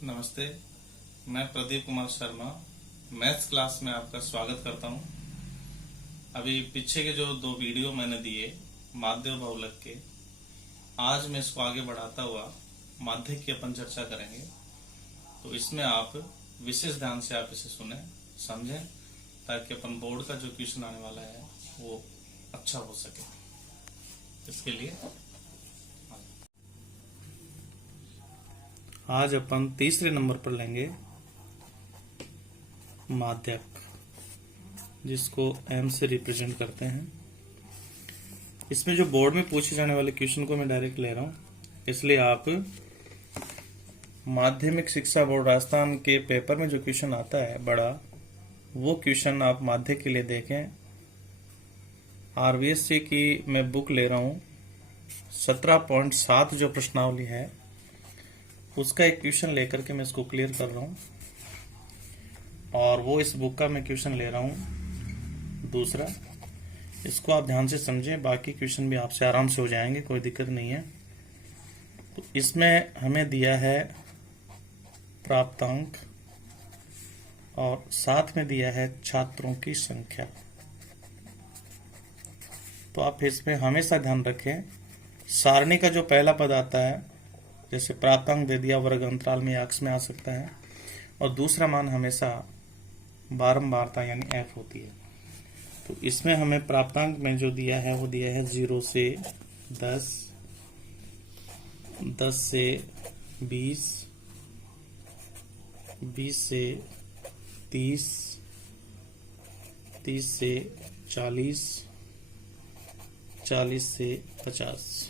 नमस्ते, मैं Pradeep Kumar Sharma maths class में आपका स्वागत करता हूं। अभी पीछे के जो 2 वीडियो मैंने दिए माध्य और बहुलक के, आज मैं इसको आगे बढ़ाता हुआ माध्यक की अपन चर्चा करेंगे। तो इसमें आप विशेष ध्यान से आप इसे सुने समझें, ताकि अपन बोर्ड का जो क्वेश्चन आने वाला है वो अच्छा हो सके। इसके लिए आज अपन तीसरे नंबर पर लेंगे माध्यक, जिसको m से रिप्रेजेंट करते हैं। इसमें जो बोर्ड में पूछे जाने वाले क्वेश्चन को मैं डायरेक्ट ले रहा हूं, इसलिए आप माध्यमिक शिक्षा बोर्ड राजस्थान के पेपर में जो क्वेश्चन आता है बड़ा, वो क्वेश्चन आप माध्यक के लिए देखें। RVSC की मैं बुक ले रहा हूं, 17.7 जो प्रश्नावली है उसका एक क्वेश्चन लेकर के मैं इसको क्लियर कर रहा हूं, और वो इस बुक का मैं क्वेश्चन ले रहा हूं दूसरा। इसको आप ध्यान से समझें, बाकी क्वेश्चन भी आपसे आराम से हो जाएंगे, कोई दिक्कत नहीं है। तो इसमें हमें दिया है प्राप्तांक और साथ में दिया है छात्रों की संख्या। तो आप इसमें हमेशा ध्यान रखें, सारणी का जो पहला पद आता है, जैसे प्राप्तांक दे दिया वर्ग अंतराल में अक्ष में आ सकता है, और दूसरा मान हमेशा बारंबारता यानी f होती है। तो इसमें हमें प्राप्तांक में जो दिया है वो दिया है 0 से 10, 10 से 20, 20 से 30, 30 से 40, 40 से 50,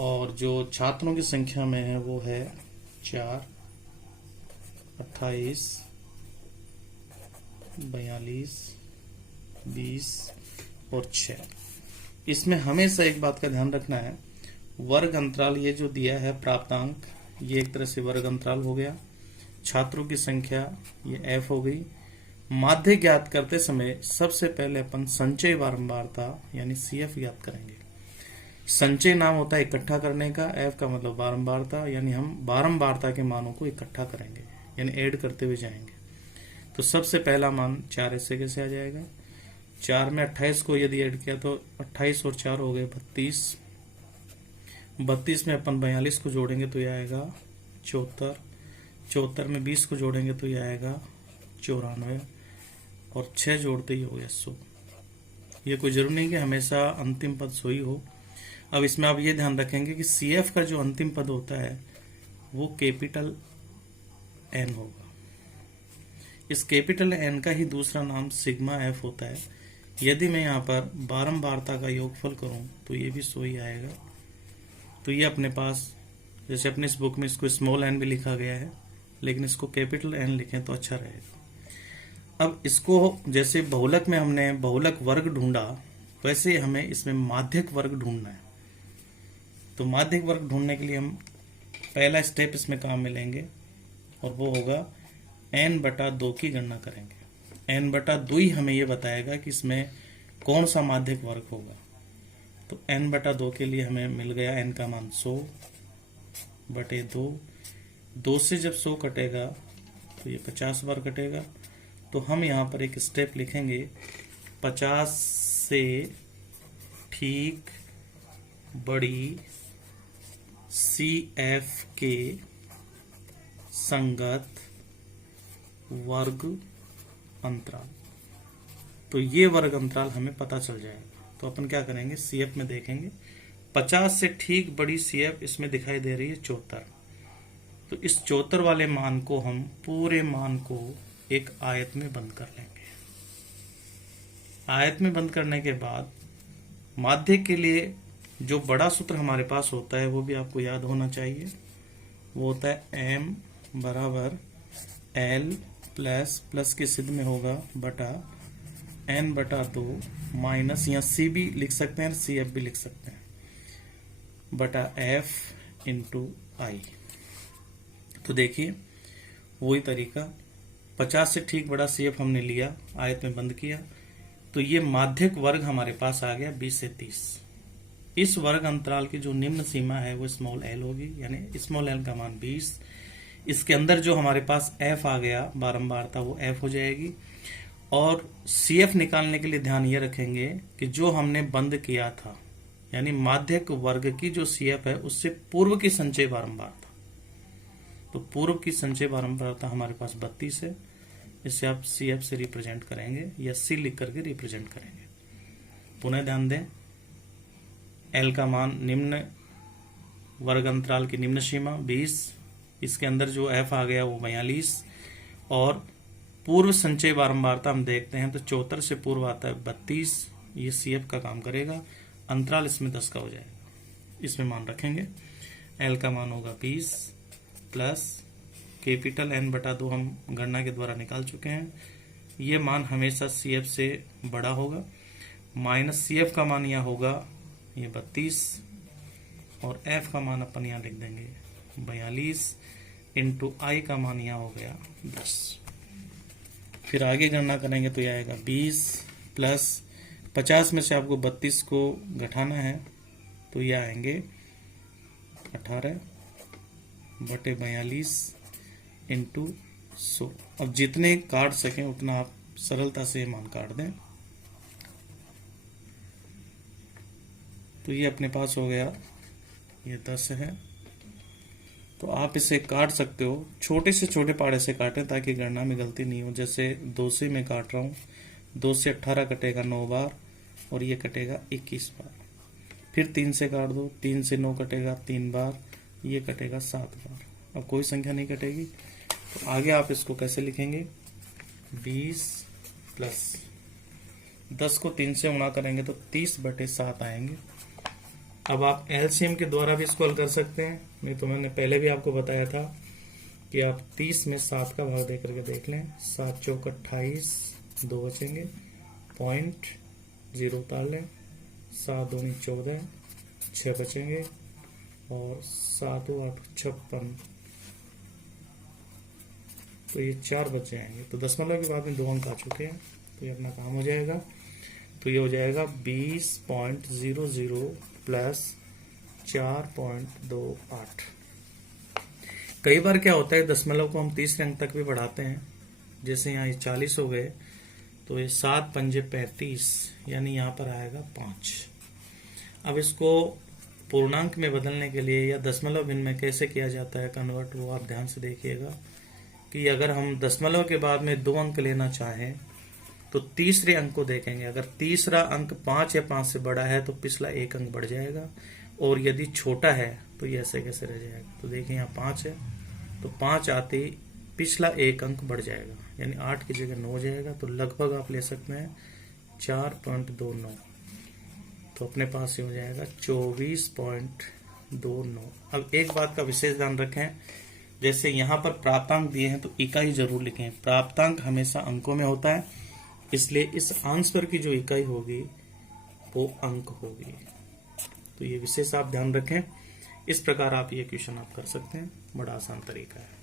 और जो छात्रों की संख्या में है वो है 4, 28, 42, 20 और 6। इसमें हमेशा एक बात का ध्यान रखना है, वर्ग अंतराल ये जो दिया है प्राप्तांक, ये एक तरह से वर्ग अंतराल हो गया। छात्रों की संख्या ये f हो गई। माध्य ज्ञात करते समय सबसे पहले अपन संचय बारंबारता यानी CF ज्ञात करेंगे। संचय नाम होता है इकट्ठा करने का, f का मतलब बारंबारता, यानी हम बारंबारता के मानों को इकट्ठा करेंगे यानी ऐड करते हुए जाएंगे। तो सबसे पहला मान 4 ऐसे कैसे आ जाएगा, 4 में 28 को यदि ऐड किया तो 28 और 4 हो गए 32, 32 में अपन 42 को जोड़ेंगे तो यह आएगा 74, 74 में 20 को जोड़ेंगे तो यह आएगा 94, और 6 जोड़ते ही हो गया 100। ये कोई जरूरी नहीं कि हमेशा अंतिम पद 100 ही हो। अब इसमें आप ये ध्यान रखेंगे कि CF का जो अंतिम पद होता है वो कैपिटल N होगा। इस कैपिटल N का ही दूसरा नाम सिग्मा F होता है। यदि मैं यहाँ पर बारंबारता का योगफल करूं तो ये भी 100 ही आएगा। तो ये अपने पास, जैसे अपने इस बुक में इसको स्मॉल n भी लिखा गया है, लेकिन इसको कैपिटल N लिखें तो अच्छा रहेगा। अब इसको जैसे बहुलक में हमने बहुलक वर्ग ढूंढा, वैसे हमें इसमें माध्यक वर्ग ढूंढना है। तो माध्यक वर्ग ढूंढने के लिए हम पहला स्टेप इसमें काम में लेंगे, और वो होगा n/2 की गणना करेंगे। n/2 ही हमें ये बताएगा कि इसमें कौन सा माध्यक वर्ग होगा। तो n/2 के लिए हमें मिल गया n का मान 100/2। 2 से जब 100 कटेगा तो ये 50 बार कटेगा। तो हम यहाँ पर एक स्टेप लिखेंगे, 50 से ठीक बड़ी CF के संगत वर्ग अंतराल। तो ये वर्ग अंतराल हमें पता चल जाएगा। तो अपन क्या करेंगे, CF में देखेंगे, 50 से ठीक बड़ी CF इसमें दिखाई दे रही है 74। तो इस 74 वाले मान को हम पूरे मान को एक आयत में बंद कर लेंगे। आयत में बंद करने के बाद माध्यक के लिए जो बड़ा सूत्र हमारे पास होता है वो भी आपको याद होना चाहिए। वो होता है m बराबर l प्लस के सिद्ध में होगा बटा n/2 माइनस, यहाँ C भी लिख सकते हैं CF भी लिख सकते हैं, बटा f इंटू I। तो देखिए वही तरीका, 50 से ठीक बड़ा CF हमने लिया, आयत में बंद किया, तो ये माध्यक वर्ग हमारे पास आ गया 20 से 30। इस वर्ग अंतराल की जो निम्न सीमा है वो स्मॉल l होगी, यानी स्मॉल l का मान 20। इसके अंदर जो हमारे पास एफ आ गया बारंबारता वो एफ हो जाएगी। और सी एफ निकालने के लिए ध्यान ये रखेंगे कि जो हमने बंद किया था यानी माध्यक वर्ग की जो सी एफ है उससे पूर्व की संचय बारंबारता, तो पूर्व की संचय बारंबारता हमारे पास 32 है। इसे आप सी एफ से रिप्रेजेंट करेंगे या सी लिख करके रिप्रेजेंट करेंगे। पुनः ध्यान दें, एल का मान निम्न वर्ग अंतराल की निम्न सीमा 20, इसके अंदर जो एफ आ गया वो 42, और पूर्व संचय बारंबारता हम देखते हैं तो 74 से पूर्व आता है 32, ये सी एफ का काम करेगा। अंतराल इसमें 10 का हो जाएगा, इसमें मान रखेंगे। एल का मान होगा 20 प्लस कैपिटल एन बटा 2 हम गणना के द्वारा निकाल चुके हैं, ये मान हमेशा सी एफ से बड़ा होगा। माइनस सी एफ का मान यहाँ होगा ये 32 और एफ का मान अपन यहाँ लिख देंगे 42 इंटू आई का मान यहाँ हो गया 10। फिर आगे गणना करेंगे तो यह आएगा 20 प्लस 50 में से आपको 32 को घटाना है तो ये आएंगे 18 बटे 42 इंटू 100। अब जितने काट सकें उतना आप सरलता से मान काट दें। तो ये अपने पास हो गया, ये 10 है। तो आप इसे काट सकते हो, छोटे से छोटे पाड़े से काटें ताकि गणना में गलती नहीं हो। जैसे 2 से मैं काट रहा हूँ, 2 से 18 कटेगा 9 बार और ये कटेगा 21 बार। फिर 3 से काट दो, 3 से 9 कटेगा 3 बार, ये कटेगा 7 बार। अब कोई संख्या नहीं कटेगी। तो आगे आप इसको कैसे लिखेंगे, 20 प्लस 10 को 3 से गुणा करेंगे तो 30 बटे 7 आएंगे। अब आप एलसीएम के द्वारा भी इसको हल कर सकते हैं। नहीं तो मैंने पहले भी आपको बताया था कि आप 30 में 7 का भाग दे करके देख लें। 7 चौक 28, 2 बचेंगे, पॉइंट 0 उतार लें, 7 दूनी 14, 6 बचेंगे और 7 8 56, तो ये 4 बच जाएंगे। तो दशमलव के बाद में 2 अंक आ चुके हैं, तो ये अपना काम हो जाएगा। तो ये हो जाएगा 20.00 प्लस 4.28। कई बार क्या होता है, दशमलव को हम तीसरे अंक तक भी बढ़ाते हैं। जैसे यहाँ ये 40 हो गए तो ये 7 पंजे 35, यानी यहाँ पर आएगा 5। अब इसको पूर्णांक में बदलने के लिए या दशमलव भिन्न में कैसे किया जाता है कन्वर्ट, वो आप ध्यान से देखिएगा कि अगर हम दशमलव के बाद में 2 अंक लेना चाहें तो तीसरे अंक को देखेंगे। अगर तीसरा अंक 5 या 5 से बड़ा है तो पिछला 1 अंक बढ़ जाएगा, और यदि छोटा है तो ये ऐसे कैसे रह जाएगा। तो देखिए यहाँ 5 है तो 5 आते ही पिछला 1 अंक बढ़ जाएगा, यानी 8 की जगह 9 हो जाएगा। तो लगभग आप ले सकते हैं 4.29। तो अपने पास ये हो जाएगा 24.29। अब एक बात का विशेष ध्यान रखें, जैसे यहाँ पर प्राप्तांक दिए हैं तो इकाई जरूर लिखें। प्राप्तांक हमेशा अंकों में होता है, इसलिए इस आंश पर की जो इकाई होगी वो अंक होगी। तो ये विशेष आप ध्यान रखें। इस प्रकार आप ये क्वेश्चन आप कर सकते हैं, बड़ा आसान तरीका है।